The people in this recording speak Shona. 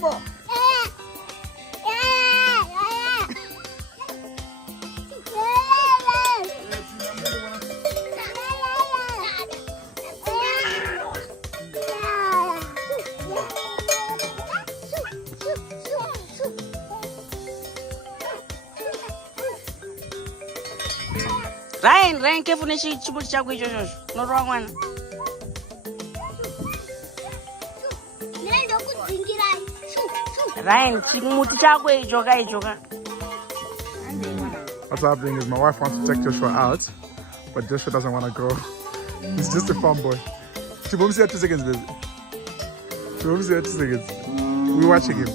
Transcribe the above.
Bomba. Ryan, careful chibuti chako ichocho. Not wrong one. Ryan, chimuti chako ichoka. What's happening is my wife wants to take Joshua out, but Joshua doesn't want to go. He's just a fun boy. Chibumsi had 2 seconds, baby. Chibumsi had 2 seconds. We're watching him.